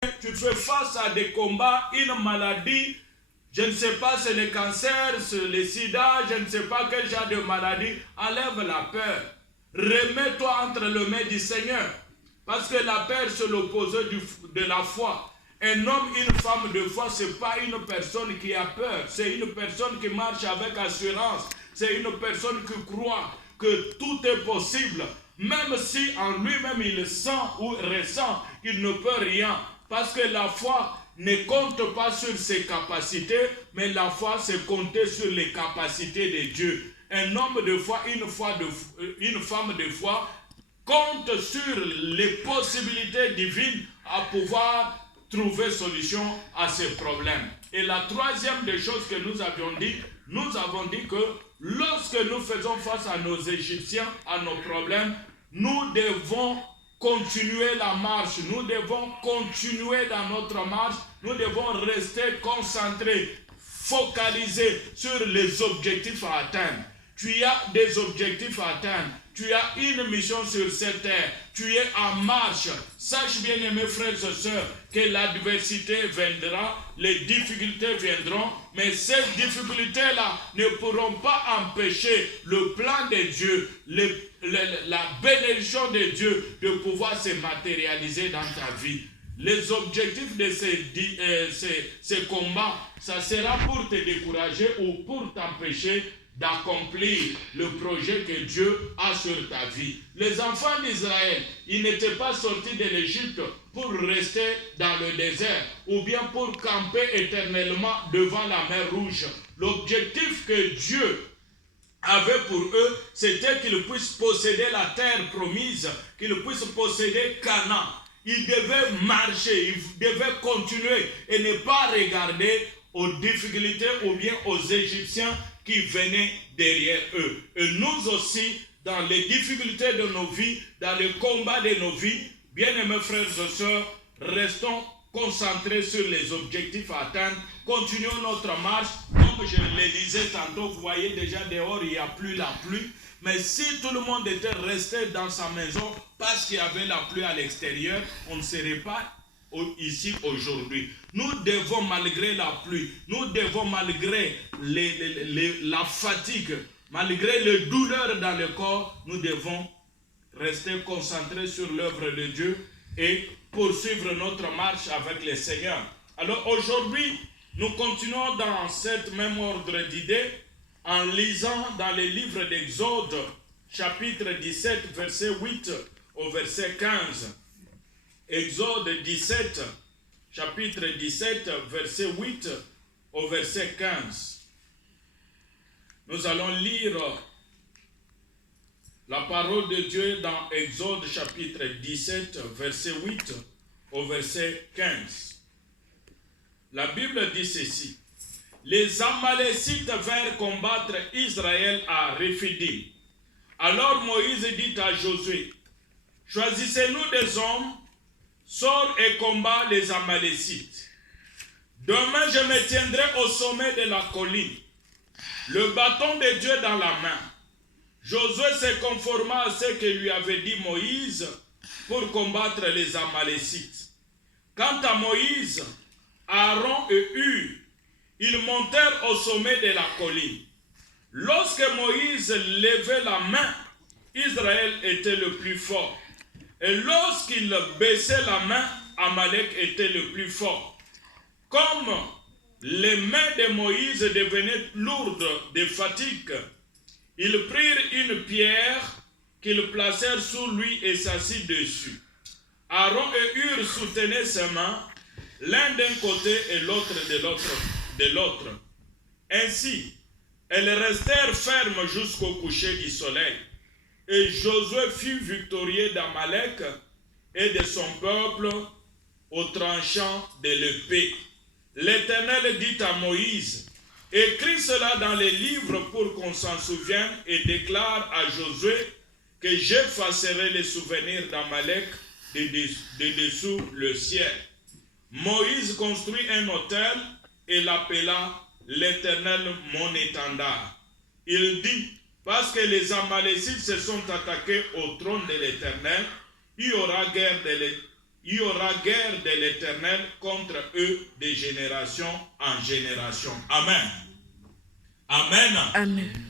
tu fais face à des combats, une maladie, je ne sais pas, c'est le cancer, c'est le sida, je ne sais pas quel genre de maladie, enlève la peur. Remets-toi entre les mains du Seigneur. Parce que la peur, c'est l'opposé de la foi. Un homme, une femme de foi, ce n'est pas une personne qui a peur. C'est une personne qui marche avec assurance. C'est une personne qui croit que tout est possible. Même si en lui-même il sent ou ressent qu'il ne peut rien. Parce que la foi ne compte pas sur ses capacités, mais la foi c'est compter sur les capacités de Dieu. Un homme de foi, une femme de foi compte sur les possibilités divines à pouvoir trouver solution à ces problèmes. Et la troisième des choses que nous avons dit que lorsque nous faisons face à nos Égyptiens, à nos problèmes, nous devons continuer la marche, nous devons continuer dans notre marche, nous devons rester concentrés, focalisés sur les objectifs à atteindre. Tu as des objectifs à atteindre. Tu as une mission sur cette terre. Tu es en marche. Sache bien, mes frères et sœurs, que l'adversité viendra, les difficultés viendront, mais ces difficultés-là ne pourront pas empêcher le plan de Dieu, la bénédiction de Dieu de pouvoir se matérialiser dans ta vie. Les objectifs de ces combats, ça sera pour te décourager ou pour t'empêcher d'accomplir le projet que Dieu a sur ta vie. Les enfants d'Israël, ils n'étaient pas sortis de l'Égypte pour rester dans le désert ou bien pour camper éternellement devant la mer Rouge. L'objectif que Dieu avait pour eux, c'était qu'ils puissent posséder la terre promise, qu'ils puissent posséder Canaan. Ils devaient marcher, ils devaient continuer et ne pas regarder aux difficultés ou bien aux Égyptiens qui venaient derrière eux. Et nous aussi, dans les difficultés de nos vies, dans les combats de nos vies, bien-aimés frères et sœurs, restons concentrés sur les objectifs à atteindre. Continuons notre marche. Comme je le disais tantôt, vous voyez déjà dehors, il n'y a plus la pluie. Mais si tout le monde était resté dans sa maison parce qu'il y avait la pluie à l'extérieur, on ne serait pas ici aujourd'hui. Nous devons, malgré la pluie, nous devons, malgré la fatigue, malgré les douleurs dans le corps, nous devons rester concentrés sur l'œuvre de Dieu et poursuivre notre marche avec le Seigneur. Alors aujourd'hui, nous continuons dans cette même ordre d'idées en lisant dans les livres d'Exode, chapitre 17, verset 8 au verset 15. Exode 17, chapitre 17, verset 8 au verset 15. Nous allons lire la parole de Dieu dans Exode chapitre 17, verset 8 au verset 15. La Bible dit ceci. Les Amalécites vinrent combattre Israël à Rephidim. Alors Moïse dit à Josué, choisissez-nous des hommes, sors et combat les Amalécites. Demain je me tiendrai au sommet de la colline, le bâton de Dieu dans la main. Josué se conforma à ce que lui avait dit Moïse pour combattre les Amalécites. Quant à Moïse, Aaron et Hur, ils montèrent au sommet de la colline. Lorsque Moïse levait la main, Israël était le plus fort. Et lorsqu'il baissait la main, Amalek était le plus fort. Comme les mains de Moïse devenaient lourdes de fatigue, ils prirent une pierre qu'ils placèrent sous lui et s'assit dessus. Aaron et Hur soutenaient ses mains, l'un d'un côté et l'autre de l'autre. Ainsi, elles restèrent fermes jusqu'au coucher du soleil. Et Josué fut victorieux d'Amalek et de son peuple au tranchant de l'épée. L'Éternel dit à Moïse, écris cela dans les livres pour qu'on s'en souvienne et déclare à Josué que j'effacerai les souvenirs d'Amalek de dessous le ciel. Moïse construit un autel et l'appela l'Éternel mon étendard. Il dit, parce que les Amalécites se sont attaqués au trône de l'Éternel, il y aura guerre il y aura guerre de l'Éternel contre eux de génération en génération. Amen. Amen. Amen.